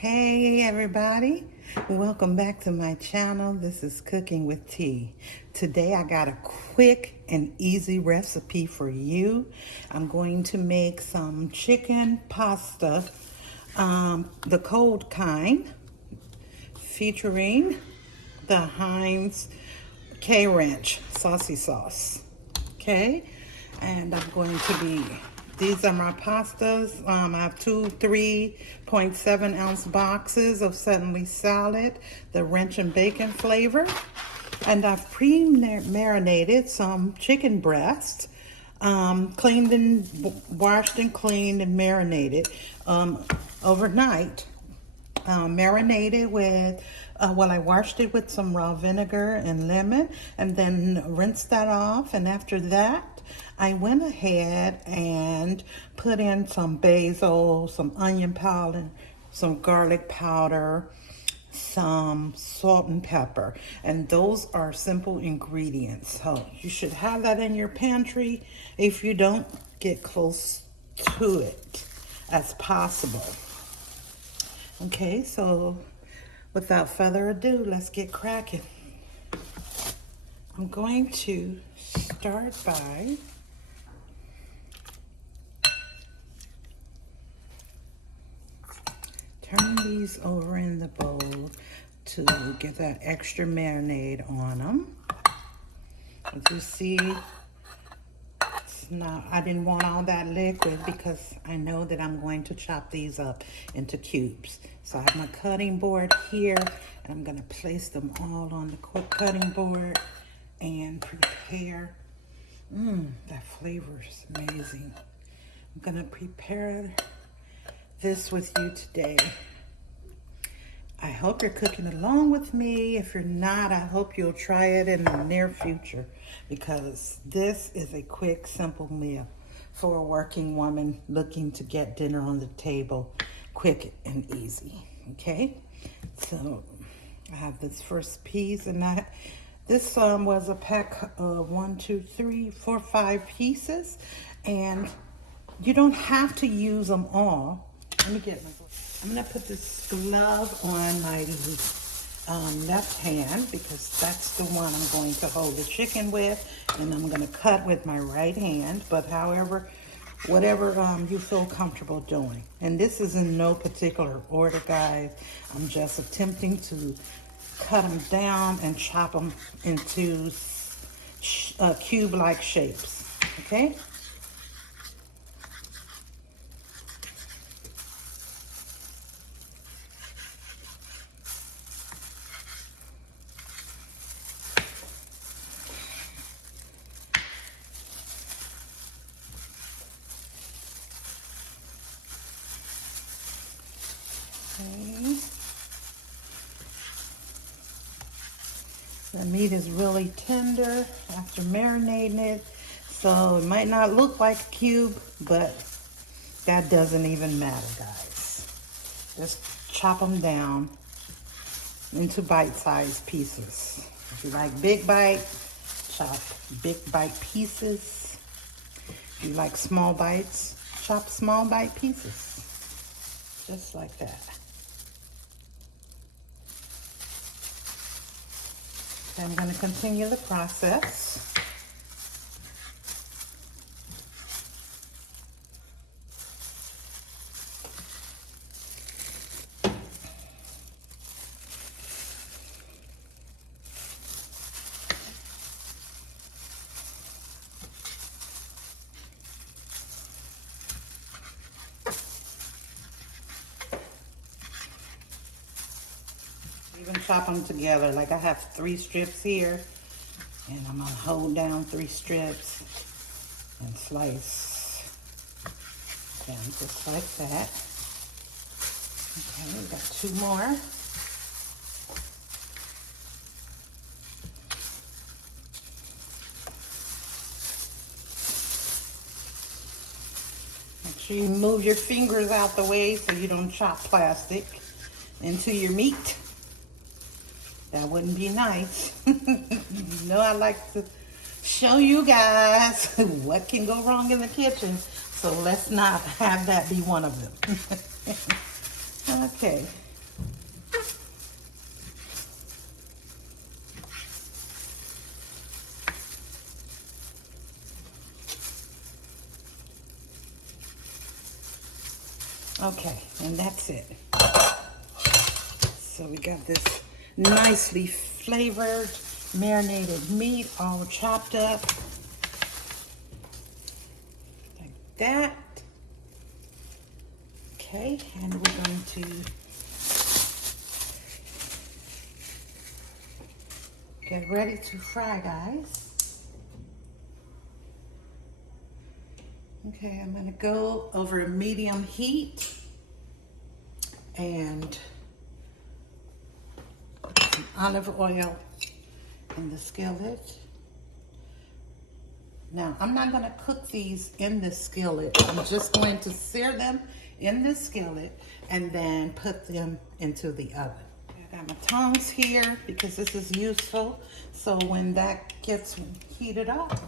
Hey everybody, welcome back to my channel. This is Cooking with T. Today I got a quick and easy recipe for you. I'm going to make some chicken pasta, the cold kind, featuring the Heinz KRanch saucy sauce. Okay, and I'm going to be, these are my pastas. I have two 3.7 ounce boxes of suddenly salad, the ranch and bacon flavor. And I've pre-marinated some chicken breast, cleaned and washed and cleaned and marinated overnight. Marinated with, I washed it with some raw vinegar and lemon and then rinsed that off. And after that, I went ahead and put in some basil, some onion powder, some garlic powder, some salt and pepper. And those are simple ingredients. So you should have that in your pantry if you don't get close to it as possible. Okay, so without further ado, let's get cracking. I'm going to start by turning these over in the bowl to get that extra marinade on them. As you see, now, I didn't want all that liquid because I know that I'm going to chop these up into cubes. So I have my cutting board here, and I'm going to place them all on the quick cutting board and prepare. That flavor is amazing. I'm going to prepare this with you today. I hope you're cooking along with me. If you're not, I hope you'll try it in the near future because this is a quick, simple meal for a working woman looking to get dinner on the table quick and easy. Okay, so I have this first piece, and this was a pack of 5 pieces, and you don't have to use them all. Let me get my, I'm gonna put this glove on my left hand because that's the one I'm going to hold the chicken with, and I'm gonna cut with my right hand, but however, whatever you feel comfortable doing. And this is in no particular order, guys. I'm just attempting to cut them down and chop them into cube-like shapes, okay? The meat is really tender after marinating it, so it might not look like a cube, but that doesn't even matter, guys. Just chop them down into bite-sized pieces. If you like big bite, chop big bite pieces. If you like small bites, chop small bite pieces. Just like that. I'm going to continue the process. Even chop them together. Like I have 3 strips here, and I'm gonna hold down 3 strips and slice down just like that. Okay, we got 2 more. Make sure you move your fingers out the way so you don't chop plastic into your meat. That wouldn't be nice. You know, I like to show you guys what can go wrong in the kitchen. So let's not have that be one of them. Okay, Okay, and that's it. So we got this nicely flavored marinated meat all chopped up like that. Okay, and we're going to get ready to fry, guys. Okay, I'm gonna go over medium heat and put some olive oil in the skillet. Now, I'm not gonna cook these in the skillet. I'm just going to sear them in the skillet and then put them into the oven. I got my tongs here because this is useful. So when that gets heated up,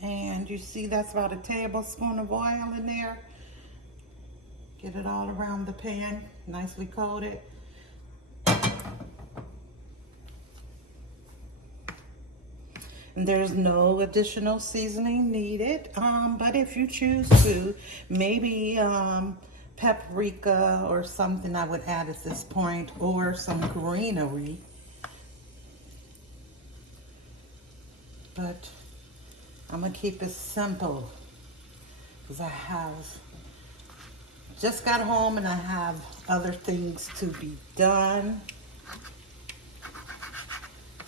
and you see that's about a tablespoon of oil in there. Get it all around the pan, nicely coated. And there's no additional seasoning needed, but if you choose to, maybe paprika or something I would add at this point, or some greenery. But I'm gonna keep it simple because I have just got home and I have other things to be done.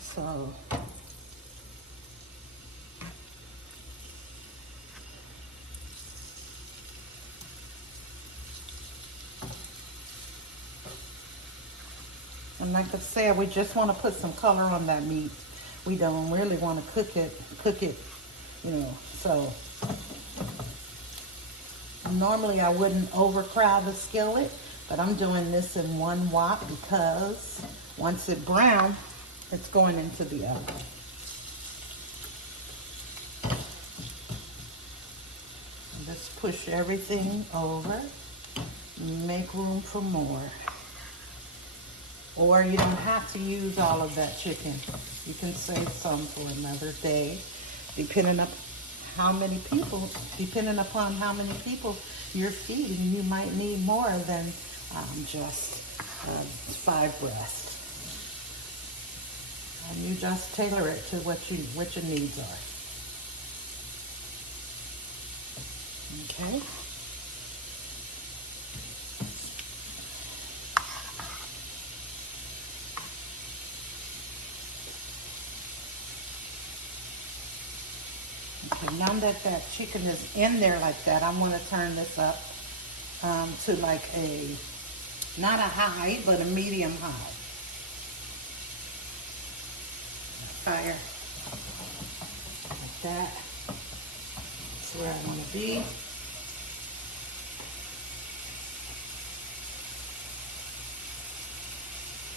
So and like I said, we just want to put some color on that meat. We don't really want to cook it, you know. So normally I wouldn't overcrowd the skillet, but I'm doing this in one wok because once it browns, it's going into the oven. Just push everything over, make room for more. Or you don't have to use all of that chicken. You can save some for another day, depending upon how many people you're feeding. You might need more than just 5 breasts. And you just tailor it to what your needs are. Okay. Okay, now that chicken is in there like that, I want to turn this up to like not a high, but a medium high. Fire like that. That's where I want to be.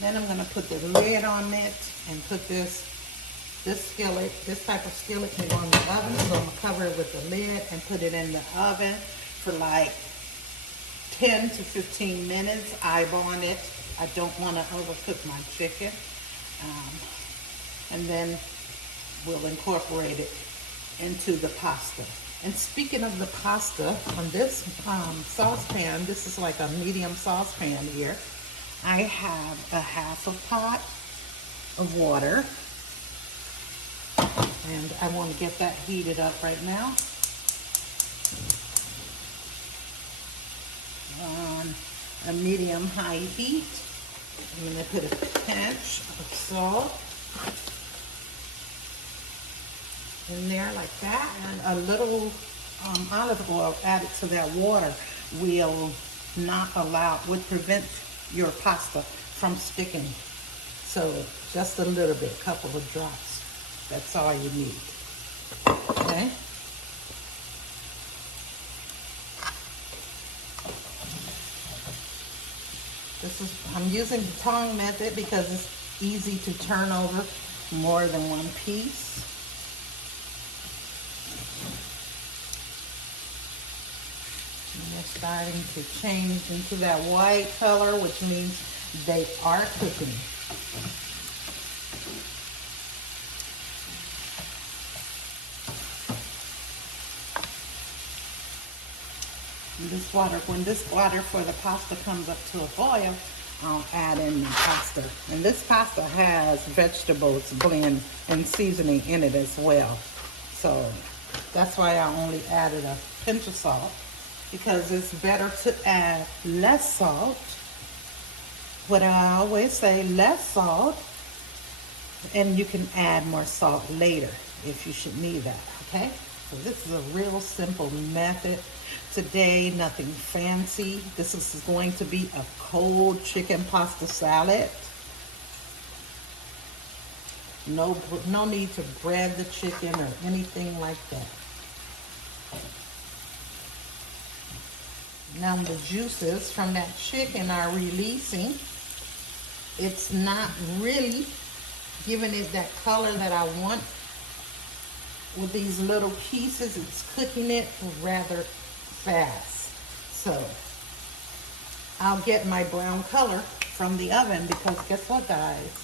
Then I'm going to put the lid on it and put this skillet, this type of skillet can go in the oven. So I'm going to cover it with the lid and put it in the oven for like 10 to 15 minutes, eyeballing it. I don't want to overcook my chicken. And then we'll incorporate it into the pasta. And speaking of the pasta, on this saucepan, this is like a medium saucepan here, I have a half a pot of water. And I want to get that heated up right now. On a medium-high heat. I'm going to put a pinch of salt in there like that. And a little olive oil added to that water would prevent your pasta from sticking. So just a little bit, a couple of drops. That's all you need. Okay? I'm using the tongue method because it's easy to turn over more than one piece. And they're starting to change into that white color, which means they are cooking. when this water for the pasta comes up to a boil, I'll add in the pasta. And this pasta has vegetables blend and seasoning in it as well. So that's why I only added a pinch of salt, because it's better to add less salt. What I always say, less salt, and you can add more salt later if you should need that, okay? So this is a real simple method. Today, nothing fancy. This is going to be a cold chicken pasta salad. No need to bread the chicken or anything like that. Now the juices from that chicken are releasing. It's not really giving it that color that I want. With these little pieces, it's cooking it rather fast. So I'll get my brown color from the oven, because guess what, guys?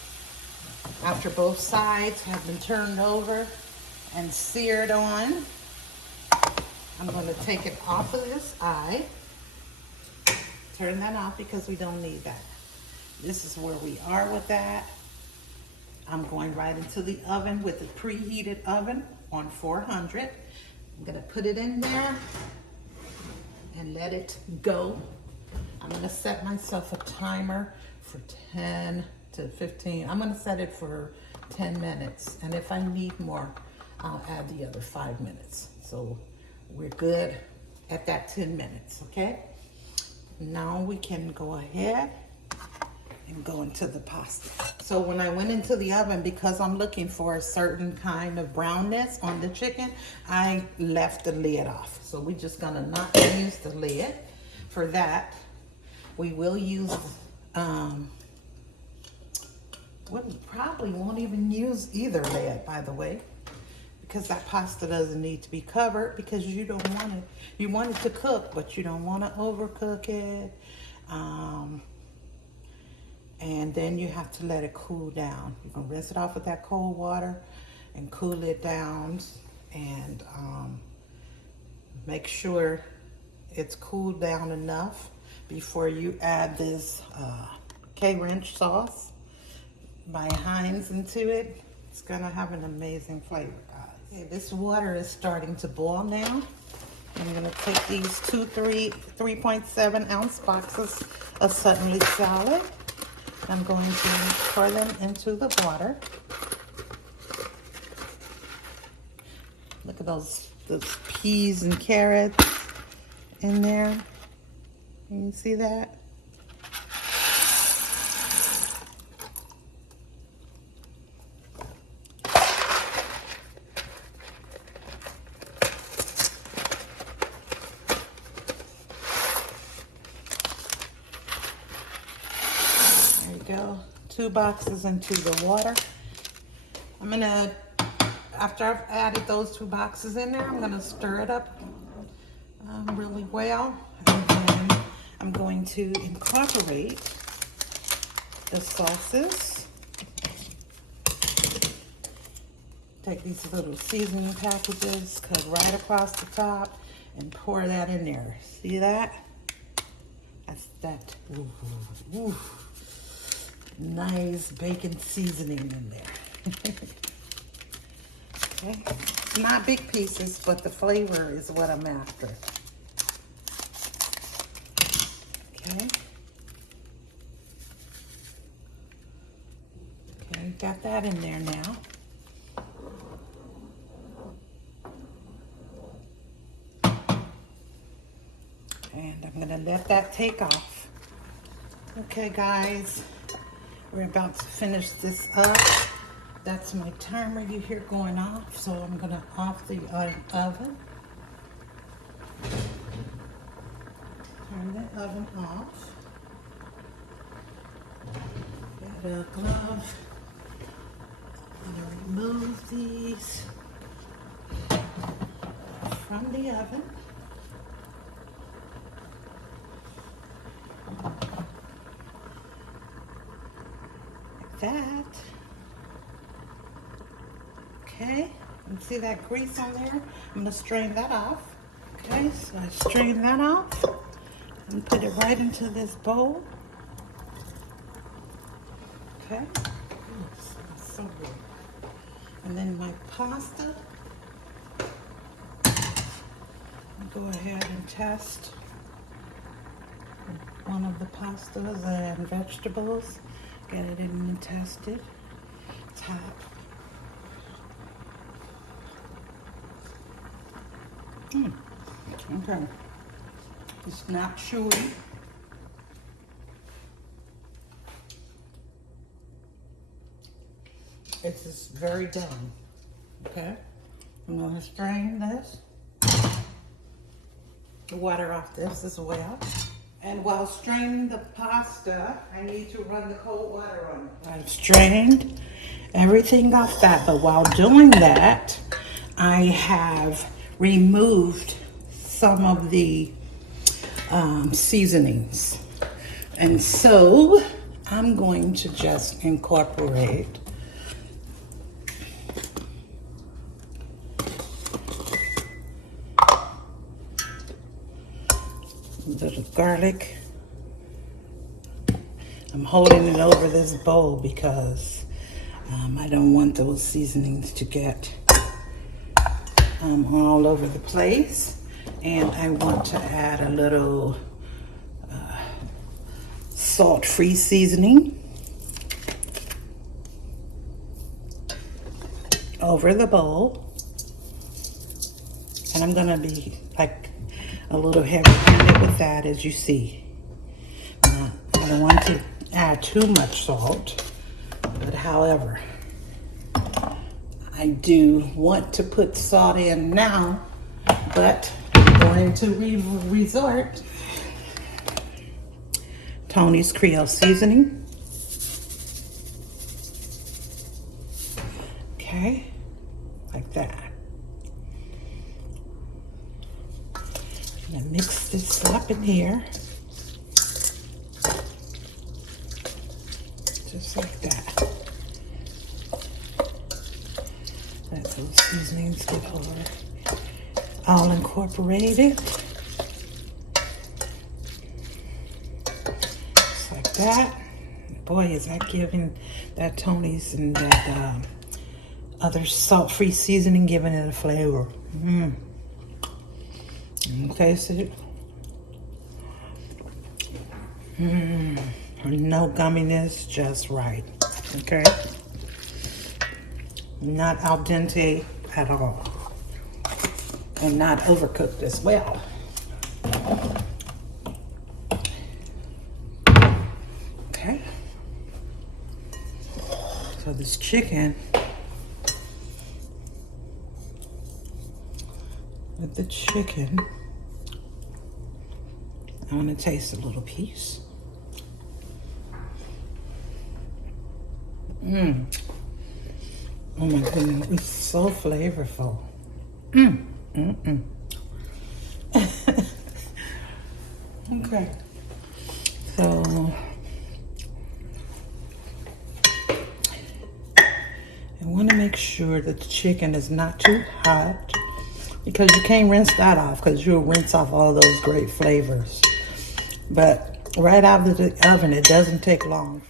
After both sides have been turned over and seared on, I'm going to take it off of this eye. Turn that off because we don't need that. This is where we are with that. I'm going right into the oven with the preheated oven on 400. I'm gonna put it in there and let it go. I'm gonna set myself a timer for 10 to 15. I'm gonna set it for 10 minutes. And if I need more, I'll add the other 5 minutes. So we're good at that 10 minutes, okay? Now we can go ahead and go into the pasta. So when I went into the oven, because I'm looking for a certain kind of brownness on the chicken, I left the lid off. So we're just gonna not use the lid for that. We will use, we probably won't even use either lid, by the way, because that pasta doesn't need to be covered, because you don't want it. You want it to cook, but you don't want to overcook it. And then you have to let it cool down. You can rinse it off with that cold water and cool it down, and make sure it's cooled down enough before you add this KRanch sauce by Heinz into it. It's gonna have an amazing flavor, guys. Okay, this water is starting to boil now. I'm gonna take these 3.7 ounce boxes of suddenly salad. I'm going to pour them into the water. Look at those peas and carrots in there. Can you see that? Go 2 boxes into the water. I'm gonna, after I've added those 2 boxes in there, I'm gonna stir it up really well, and then I'm going to incorporate the sauces. Take these little seasoning packages, cut right across the top, and pour that in there. See that? That's that. Ooh, ooh. Nice bacon seasoning in there. Okay, it's not big pieces, but the flavor is what I'm after. Okay. Okay, got that in there now. And I'm gonna let that take off. Okay, guys. We're about to finish this up. That's my timer you hear going off, so I'm gonna off the oven. Turn the oven off. Get a glove. I'm gonna remove these from the oven. That. Okay, and see that grease on there? I'm gonna strain that off. Okay, so I strain that off and put it right into this bowl. Okay, it's so good. And then my pasta, I'll go ahead and test one of the pastas and vegetables. Get it in and test it. It's hot. Okay. It's not chewy. It's just very done. Okay. I'm going to strain this. The water off this as well. And while straining the pasta, I need to run the cold water on it. I've strained everything off that, but while doing that, I have removed some of the seasonings. And so I'm going to just incorporate a little garlic. I'm holding it over this bowl because I don't want those seasonings to get all over the place. And I want to add a little salt-free seasoning over the bowl. And I'm gonna be like a little heavy-handed with that, as you see. Now, I don't want to add too much salt, but however, I do want to put salt in now, but I'm going to resort Tony's Creole seasoning. Okay, like that. I'm gonna mix this up in here. Just like that. Let those seasonings get all incorporated. Just like that. Boy, is that giving that Tony's and that other salt-free seasoning giving it a flavor. Okay, so no gumminess, just right. Okay, not al dente at all, and not overcooked as well. Okay, so this chicken, with the chicken, I want to taste a little piece. Oh my goodness, it's so flavorful. Okay, so I want to make sure that the chicken is not too hot, because you can't rinse that off, because you'll rinse off all those great flavors. But right out of the oven, it doesn't take long.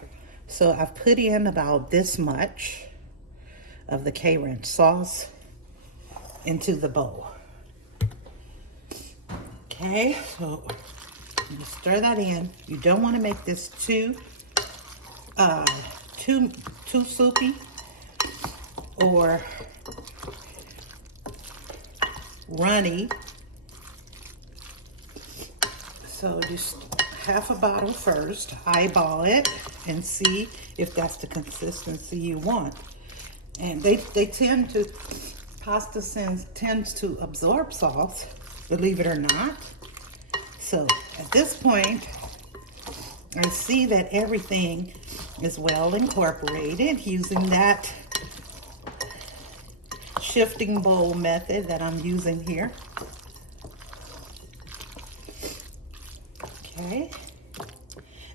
So I've put in about this much of the KRanch sauce into the bowl. Okay, so you stir that in. You don't want to make this too soupy or runny. So just half a bottle first, eyeball it, and see if that's the consistency you want. And they tend to, pasta tends to absorb salt, believe it or not. So at this point, I see that everything is well incorporated using that shifting bowl method that I'm using here. Okay,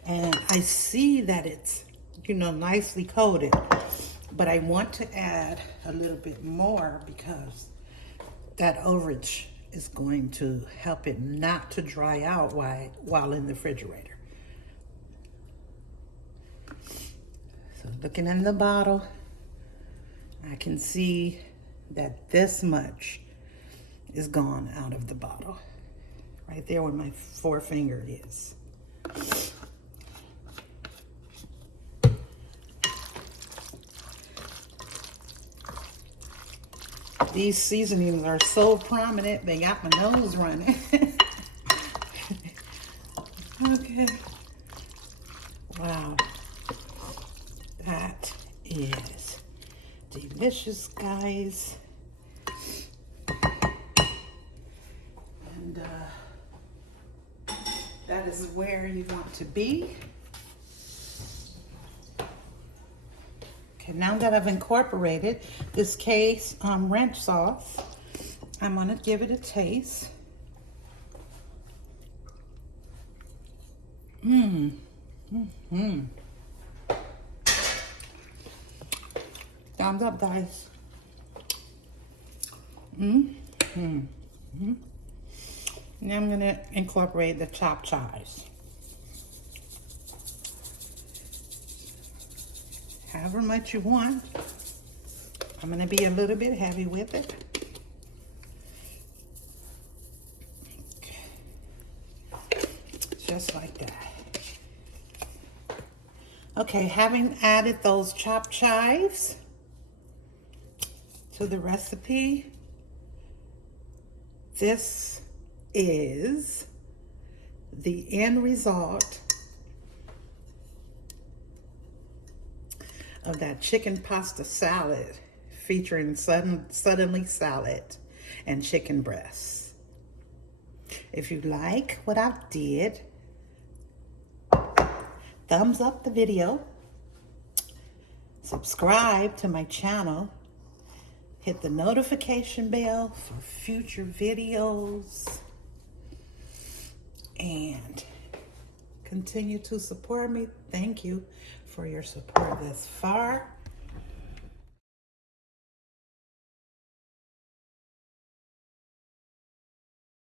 and I see that it's, nicely coated, but I want to add a little bit more because that overage is going to help it not to dry out while in the refrigerator. So looking in the bottle, I can see that this much is gone out of the bottle. Right there where my forefinger is. These seasonings are so prominent, they got my nose running. Okay. Wow. That is delicious, guys. And that is where you want to be. Okay, now that I've incorporated this KRanch sauce, I'm gonna give it a taste. Thumbs up, guys. Now I'm gonna incorporate the chopped chives. However much you want. I'm gonna be a little bit heavy with it. Okay. Just like that. Okay, having added those chopped chives to the recipe, this is the end result of that chicken pasta salad featuring suddenly salad and chicken breasts. If you like what I did, thumbs up the video, subscribe to my channel, hit the notification bell for future videos, and continue to support me. Thank you for your support thus far.